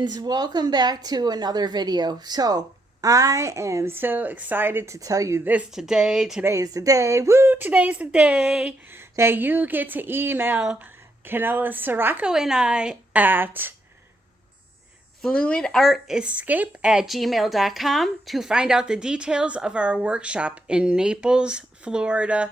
friends, welcome back to another video. So I am so excited to tell you this today. Today is the day, today's the day that you get to email Canella Sirocco and I at fluidartescape@gmail.com to find out the details of our workshop in Naples, Florida,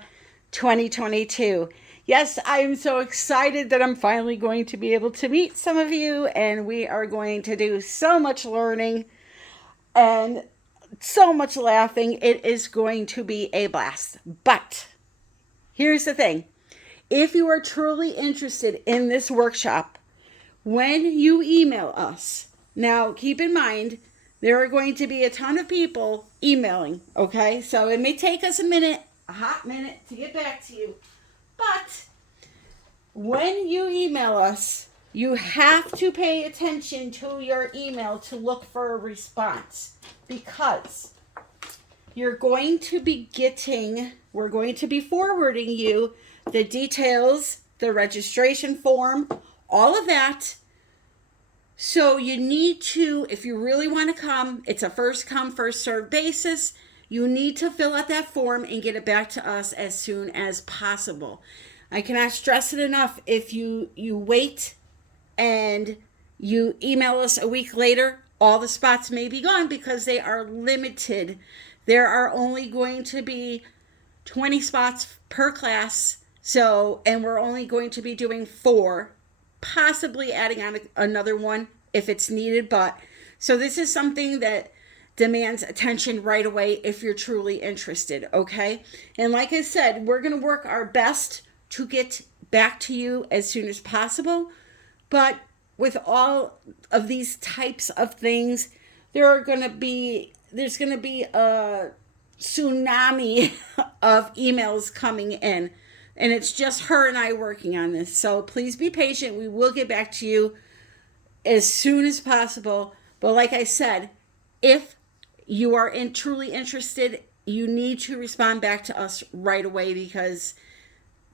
2022. Yes, I am so excited that I'm finally going to be able to meet some of you, and we are going to do so much learning and so much laughing. It is going to be a blast. But here's the thing. If you are truly interested in this workshop, when you email us, now keep in mind, there are going to be a ton of people emailing, okay? So it may take us a hot minute to get back to you. But when you email us, you have to pay attention to your email to look for a response, because we're going to be forwarding you the details, the registration form, all of that. So you need to, if you really want to come, it's a first come, first served basis. You need to fill out that form and get it back to us as soon as possible. I cannot stress it enough. If you wait and you email us a week later, all the spots may be gone because they are limited. There are only going to be 20 spots per class. So, and we're only going to be doing 4, possibly adding on another one if it's needed. But so this is something that demands attention right away if you're truly interested, okay? And like I said, we're going to work our best to get back to you as soon as possible. But with all of these types of things, there's going to be a tsunami of emails coming in. And it's just her and I working on this. So please be patient. We will get back to you as soon as possible. But like I said, if you are truly interested, you need to respond back to us right away, because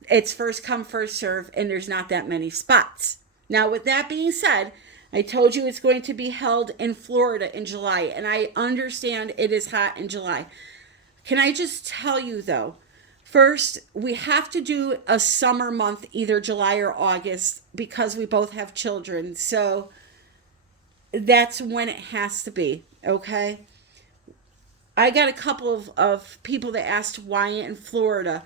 it's first come, first serve, and there's not that many spots. Now, with that being said, I told you it's going to be held in Florida in July, and I understand it is hot in July. Can I just tell you, though, first, we have to do a summer month, either July or August, because we both have children. So that's when it has to be, okay? I got a couple of people that asked why in Florida.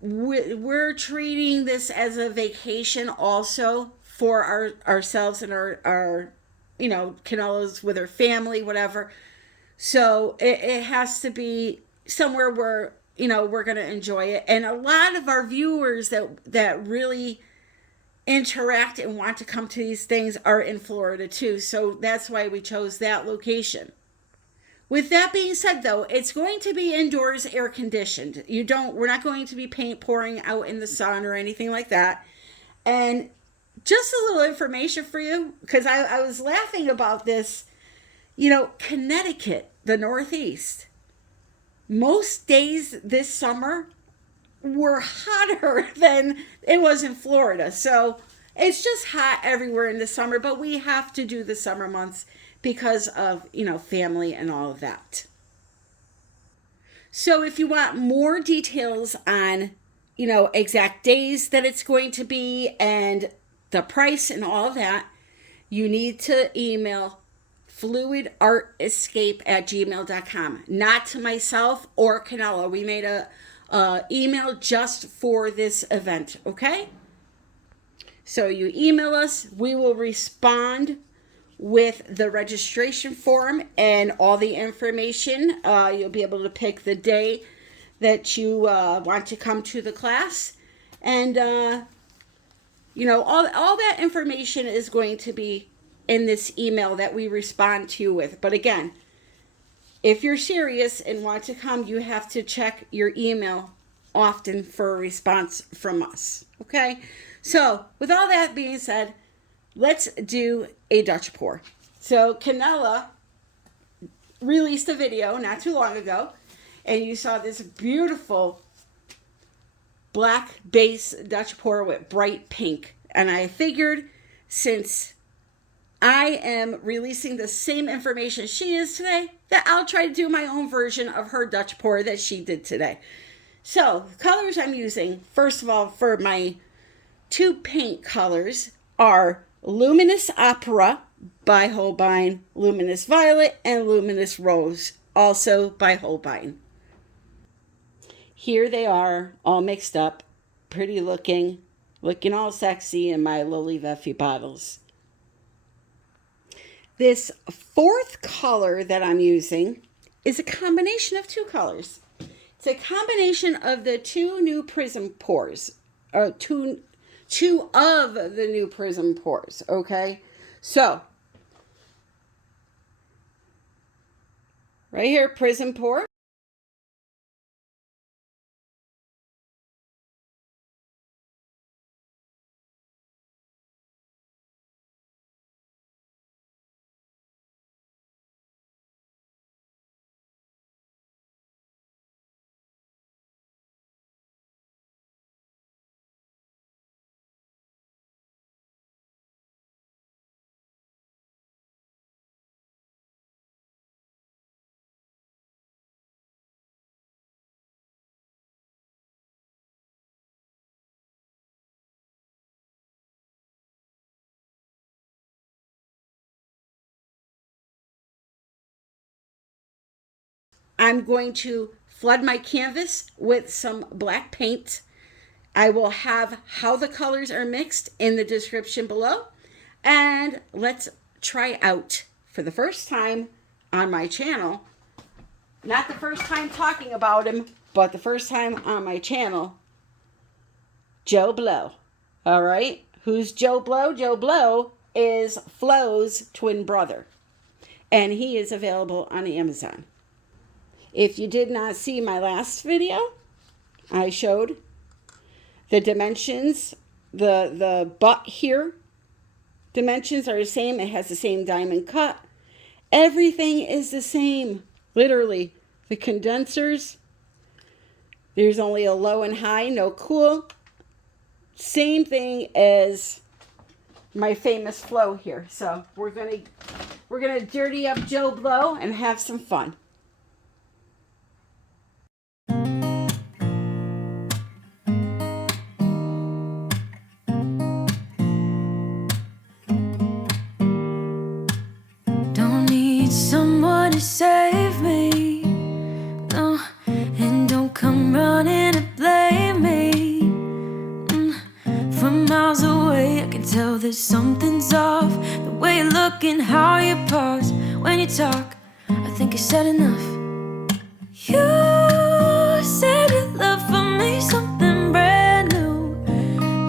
We're treating this as a vacation also for ourselves and our Canella's with her family, whatever. So it has to be somewhere where, we're going to enjoy it. And a lot of our viewers that really interact and want to come to these things are in Florida too. So that's why we chose that location. With that being said, though, it's going to be indoors, air conditioned. We're not going to be paint pouring out in the sun or anything like that. And just a little information for you, because I was laughing about this. Connecticut, the Northeast, most days this summer were hotter than it was in Florida. So it's just hot everywhere in the summer, but we have to do the summer months because of, family and all of that. So if you want more details on, exact days that it's going to be and the price and all of that, you need to email fluidartescape@gmail.com. Not to myself or Canella. We made a email just for this event, okay? So you email us, we will respond with the registration form and all the information. You'll be able to pick the day that you want to come to the class. And, all that information is going to be in this email that we respond to you with. But again, if you're serious and want to come, you have to check your email often for a response from us. Okay? So, with all that being said, let's do a Dutch pour. So Canella released a video not too long ago, and you saw this beautiful black base Dutch pour with bright pink. And I figured, since I am releasing the same information she is today, that I'll try to do my own version of her Dutch pour that she did today. So the colors I'm using, first of all, for my 2 paint colors are Luminous Opera by Holbein, Luminous Violet, and Luminous Rose, also by Holbein. Here they are, all mixed up, pretty looking all sexy in my Lily Veffy bottles. This 4th color that I'm using is a combination of 2 colors. It's a combination of the 2 new PRIZM pours, or two of the new PRIZM pours, okay? So, right here, PRIZM pour. I'm going to flood my canvas with some black paint. I will have how the colors are mixed in the description below. And let's try out for the first time on my channel. Not the first time talking about him, but the first time on my channel, Joe Blow. All right, who's Joe Blow? Joe Blow is Flo's twin brother, and he is available on Amazon. If you did not see my last video, I showed the dimensions, the butt here. Dimensions are the same. It has the same diamond cut. Everything is the same. Literally, the condensers, there's only a low and high, no cool. Same thing as my famous Flo here. So we're gonna dirty up Joe Blow and have some fun. Someone to save me, no, and don't come running to blame me. From miles away I can tell that something's off. The way you look and how you pause when you talk, I think I said enough. You said your love for me something brand new.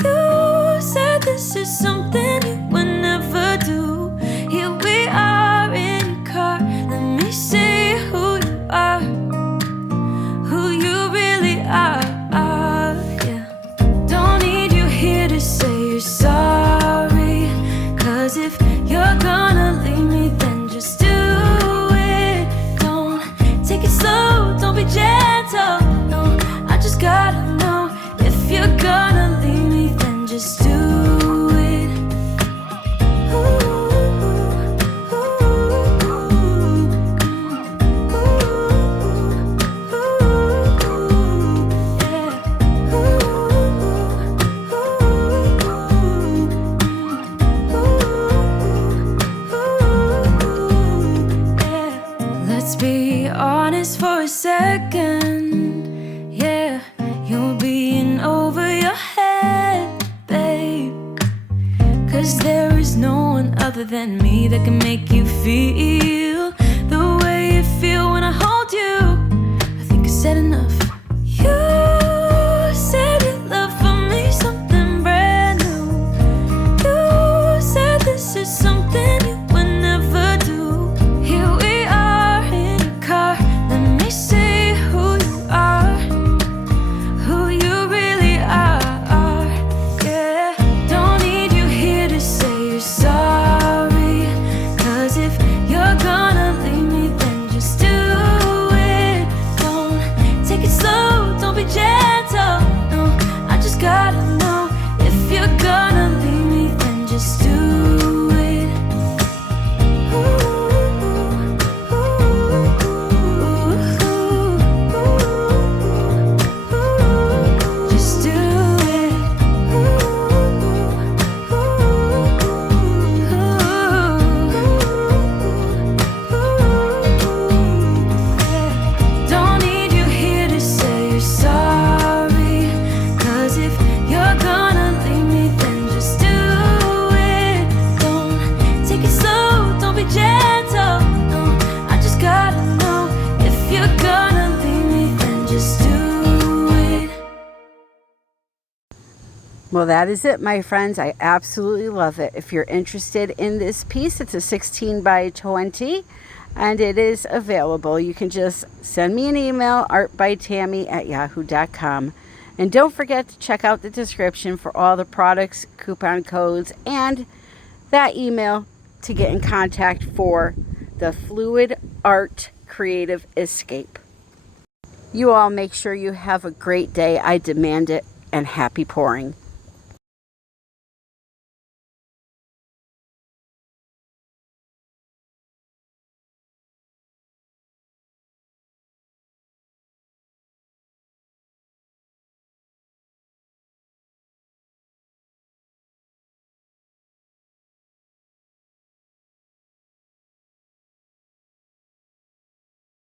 You said this is something you would never do. Here we are in your car. Let me see who you are, who you really are. Yeah. Don't need you here to say you're sorry, 'cause if you're gonna leave me, then just do it. Don't take it slow, don't be gentle. No, I just gotta know, if you're gonna leave me, then just do it. Ooh. Let's be honest for a second. Yeah, you're being over your head, babe. 'Cause there is no one other than me that can make you feel the way you feel when I hold you. I think I said enough. You said your love for me something brand new. You said this is something you would never do. Here we are in your car. Let me see who you are, who you really are. Yeah. Don't need you here to say you're sorry, 'cause if you're gonna Well, that is it, my friends. I absolutely love it. If you're interested in this piece, it's a 16 by 20 and it is available. You can just send me an email, artbytammy@yahoo.com. And don't forget to check out the description for all the products, coupon codes, and that email to get in contact for the Fluid Art Creative Escape. You all make sure you have a great day. I demand it, and happy pouring.